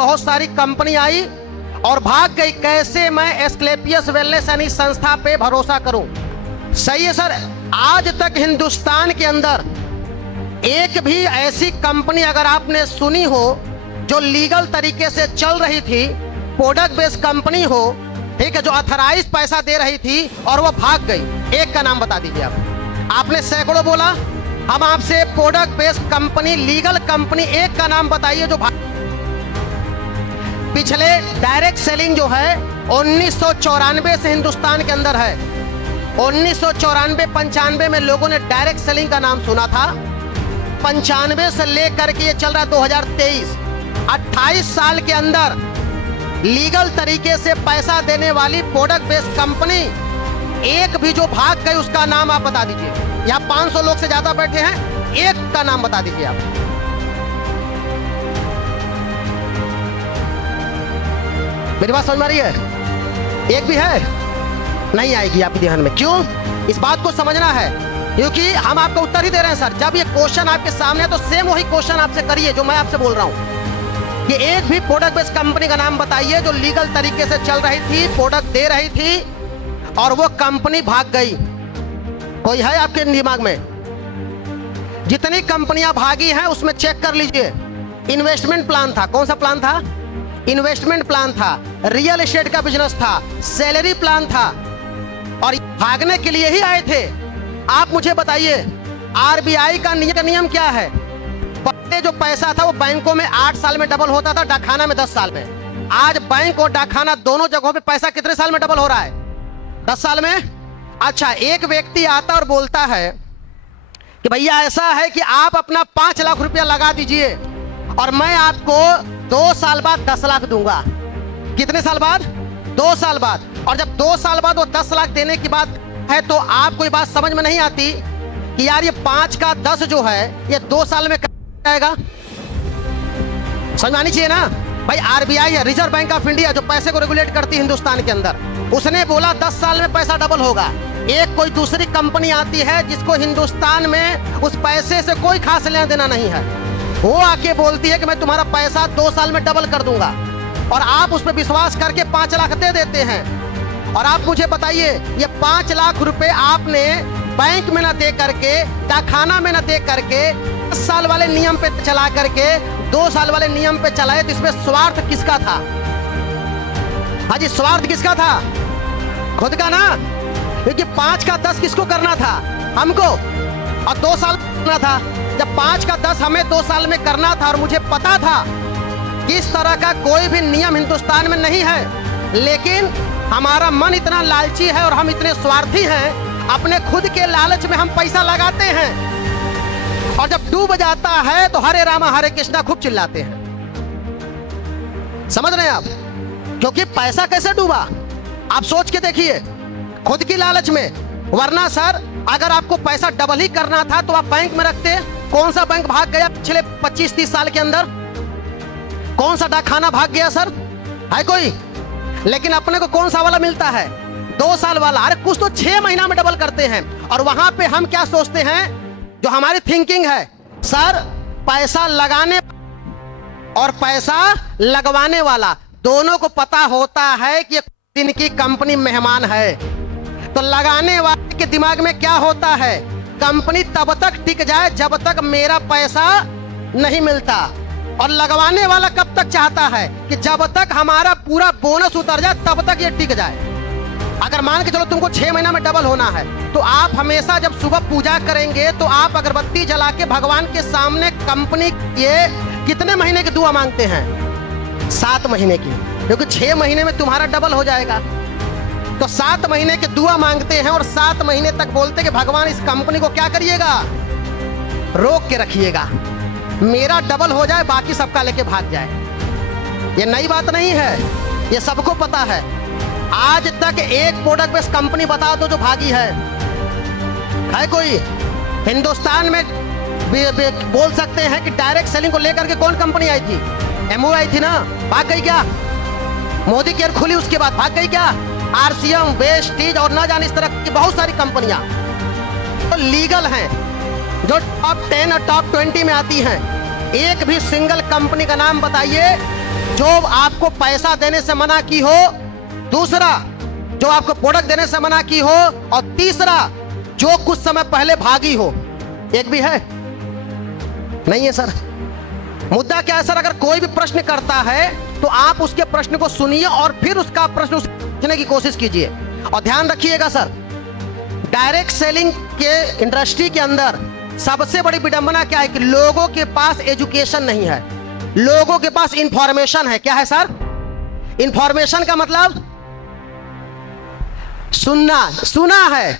बहुत सारी कंपनी आई और भाग गई। कैसे मैं एस्क्लेपियस वेलनेस यानी संस्था पे भरोसा करूं? सही है सर। आज तक हिंदुस्तान के अंदर एक भी ऐसी कंपनी अगर आपने सुनी हो जो लीगल तरीके से चल रही थी, प्रोडक्ट बेस्ड कंपनी हो, ठीक है, जो ऑथराइज पैसा दे रही थी और वो भाग गई, एक का नाम बता दीजिए आप। आपने सैकड़ों बोला, हम आपसे product based company, legal company, एक का नाम बताइए जो भाग। पिछले डायरेक्ट सेलिंग जो है 1994 से हिंदुस्तान के अंदर है। 1994-95 में लोगों ने डायरेक्ट सेलिंग का नाम सुना था। 95 से लेकर के ये चल रहा 2023, 28 साल के अंदर लीगल तरीके से पैसा देने वाली प्रोडक्ट बेस्ड कंपनी एक भी जो भाग गई उसका नाम आप बता दीजिए। यहाँ 500 लोग से ज्यादा बैठे हैं, एक का नाम बता दीजिए आप। मेरी बात समझ में आ रही है? एक भी है? नहीं आएगी आपके ध्यान में। क्यों? इस बात को समझना है, क्योंकि हम आपको उत्तर ही दे रहे हैं सर। जब ये क्वेश्चन आपके सामने है तो सेम वही क्वेश्चन आपसे करिए जो मैं आपसे बोल रहा हूं कि एक भी प्रोडक्ट बेस्ड कंपनी का नाम बताइए जो लीगल तरीके से चल रही थी, प्रोडक्ट दे रही थी और वो कंपनी भाग गई। कोई है आपके दिमाग में? जितनी कंपनियां भागी हैं उसमें चेक कर लीजिए। इन्वेस्टमेंट प्लान था। कौन सा प्लान था? इन्वेस्टमेंट प्लान था, रियल एस्टेट का बिजनेस था, सैलरी प्लान था, और भागने के लिए ही आए थे। आप मुझे बताइए आरबीआई का नियम क्या है? पहले जो पैसा था वो बैंकों में 8 साल में डबल होता था, डाकखाना में 10 साल में। आज बैंक और डाकखाना दोनों जगहों पे पैसा कितने साल में डबल हो रहा है? 10 साल में। अच्छा, एक व्यक्ति आता और बोलता है कि भैया ऐसा है कि आप अपना 5 लाख रुपया लगा दीजिए और मैं आपको 2 साल बाद 10 लाख दूंगा। कितने साल बाद? 2 साल बाद। और जब 2 साल बाद वो 10 लाख देने की बात है तो आपको ये बात समझ में नहीं आती कि यार ये 5 का 10 जो है ये 2 साल में जाएगा। समझ में आनी चाहिए ना भाई। आरबीआई है, रिजर्व बैंक ऑफ इंडिया, जो पैसे को रेगुलेट करती है हिंदुस्तान के अंदर, उसने बोला 10 साल में पैसा डबल होगा। एक कोई दूसरी कंपनी आती है जिसको हिंदुस्तान में उस पैसे से कोई खास लेना देना नहीं है, वो आके बोलती है कि मैं तुम्हारा पैसा 2 साल में डबल कर दूंगा, और आप उस पर विश्वास करके 5 लाख दे देते हैं। और आप मुझे बताइए ये 5 लाख रुपए आपने बैंक में ना दे करके, डाकखाना में ना दे करके, 10 साल वाले नियम पे चला करके 2 साल वाले नियम पे चलाए, तो इसमें स्वार्थ किसका था? हाँ जी, स्वार्थ किसका था? खुद का ना। क्योंकि 5 का 10 किसको करना था? हमको। और 2 साल करना था। जब 5 का 10 हमें 2 साल में करना था और मुझे पता था कि इस तरह का कोई भी नियम हिंदुस्तान में नहीं है, लेकिन हमारा मन इतना लालची है और हम इतने स्वार्थी हैं, अपने खुद के लालच में हम पैसा लगाते हैं और जब डूब जाता है तो हरे रामा हरे कृष्णा खूब चिल्लाते हैं। समझ रहे हैं आप? क्योंकि पैसा कैसे डूबा आप सोच के देखिए, खुद की लालच में। वरना सर अगर आपको पैसा डबल ही करना था तो आप बैंक में रखते। कौन सा बैंक भाग गया पिछले 25-30 साल के अंदर? कौन सा डाकखाना भाग गया सर? है कोई? लेकिन अपने को कौन सा वाला मिलता है? 2 साल वाला। अरे कुछ तो 6 महीना में डबल करते हैं। और वहां पे हम क्या सोचते हैं, जो हमारी थिंकिंग है, सर पैसा लगाने और पैसा लगवाने वाला दोनों को पता होता है कि दिन की कंपनी मेहमान है। तो लगाने वाले के दिमाग में क्या होता है, कंपनी तब तक टिक जाए जब तक मेरा पैसा नहीं मिलता, और लगवाने वाला कब तक चाहता है कि जब तक हमारा पूरा बोनस उतर जाए तब तक ये टिक जाए। अगर मान के चलो तुमको 6 महीना में डबल होना है तो आप हमेशा जब सुबह पूजा करेंगे तो आप अगरबत्ती जला के भगवान के सामने कंपनी ये कितने महीने की दुआ मांगते हैं? 7 महीने की, क्योंकि 6 महीने में तुम्हारा डबल हो जाएगा। तो 7 महीने की दुआ मांगते हैं और 7 महीने तक बोलते कि भगवान इस कंपनी को क्या करिएगा, रोक के रखिएगा, मेरा डबल हो जाए, बाकी सबका लेके भाग जाए। ये नई बात नहीं है, ये सबको पता है। आज तक एक प्रोडक्ट बेस्ड कंपनी बता दो जो भागी है कोई? हिंदुस्तान में बोल सकते हैं कि डायरेक्ट सेलिंग को लेकर के कौन कंपनी आई थी? एमओ आई थी ना, भाग गई क्या? मोदी केयर खुली उसके बाद भाग गई क्या? आरसीएम, वेस्टीज और ना जाने इस तरह की बहुत सारी कंपनियां तो लीगल हैं, जो टॉप 10 और टॉप 20 में आती हैं। एक भी सिंगल कंपनी का नाम बताइए जो आपको पैसा देने से मना की हो, दूसरा जो आपको प्रोडक्ट देने से मना की हो, और तीसरा जो कुछ समय पहले भागी हो। एक भी है? नहीं है सर। मुद्दा क्या है सर? अगर कोई भी प्रश्न करता है तो आप उसके प्रश्न को सुनिए और फिर उसका प्रश्न पूछने की कोशिश कीजिए। और ध्यान रखिएगा सर, डायरेक्ट सेलिंग के इंडस्ट्री के अंदर सबसे बड़ी विडंबना क्या है कि लोगों के पास एजुकेशन नहीं है, लोगों के पास इंफॉर्मेशन है। क्या है सर? इंफॉर्मेशन का मतलब सुनना, सुना है